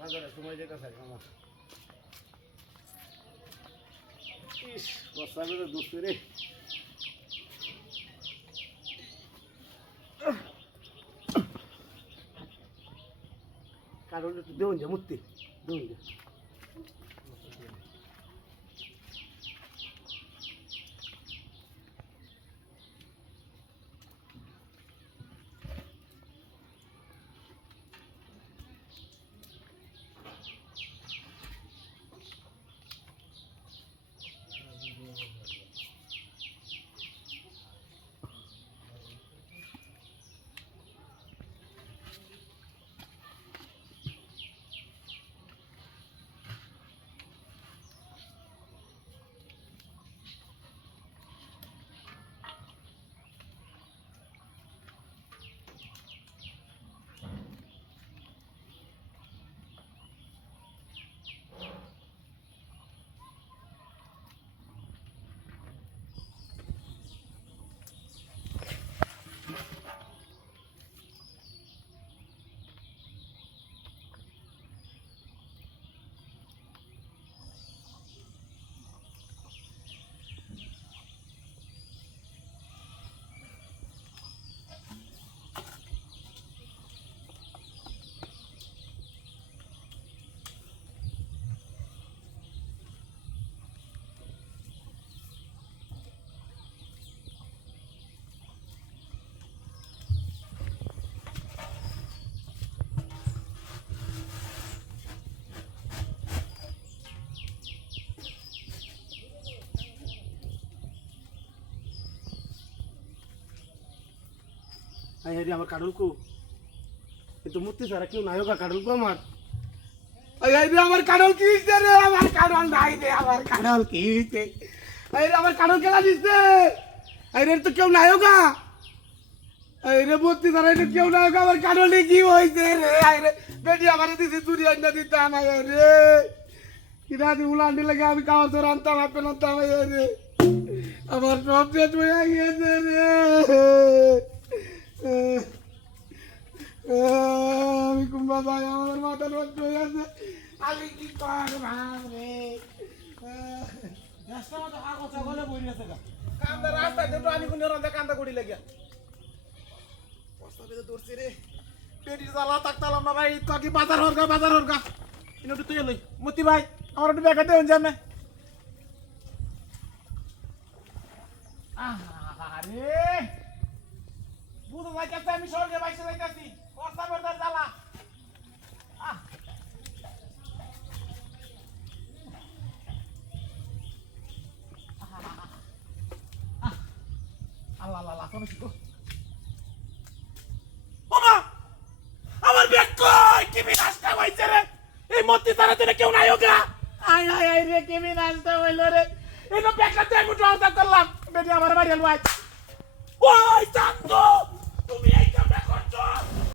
বাজারে সময় যেতে থাকে আমার ইস বর্ষা বেড়ে দোস্ত রে কারণ একটু দেউন যা মূর্তি দেউন যা আরে আমার কাডল কো এ তো মূর্তি ছাড়া কেউ নাই হোক কাডল কো আমার আরে আমার কাডল কি হইছে রে আমার কাডল নাই রে আমার কাডল কি হইছে আরে আমার কাডল কেলা দিছে আরে তো কেউ নাই হোক আরে মূর্তি ছাড়া এটা কেউ নাই হোক আমার কাডল কি হইছে রে আরে বেটি আমারে দিছে চুরি আইনা দিতে আমায় রে কিরা দি উলান্ডি লাগে আমি খাওয়া তো রান্তাম আপেল আনতাম রে আমার সব শেষ হয়ে গেছে রে আমি কুম্ভা ভাই আমার মাথা নষ্ট হয়ে গেছে আমি কি কর ভাব রে রাস্তা মতো আগো গলে বই গেছে কান্দা রাস্তা দেটো আমি কোন রন্দা কান্দা করি লাগিয়া বস্তা বেদে দৌড়ছি রে পেটি জ্বালা তাকতালাম না ভাই তো কি বাজার হরগা ইনো তুই লই মতি ভাই আমার একটু ব্যাগা দেন জানে আরে বুঝো যাইতাছি আমি স্বর্গে বাইসে যাইতাছি বস্তা বেদে জ্বালা আল্লাহ কবে শিখো বাবা আমার ব্যাগ কই কি বিনাশটা হইছে রে এই মতি তারা দিনে কেউ নাই হোগা আয় রে কি বিনাশটা হইলো রে এই তো ব্যাগটা আমি ড্রটা করলাম বেটি আমার বাড়ি আলবাই ওই চান্দু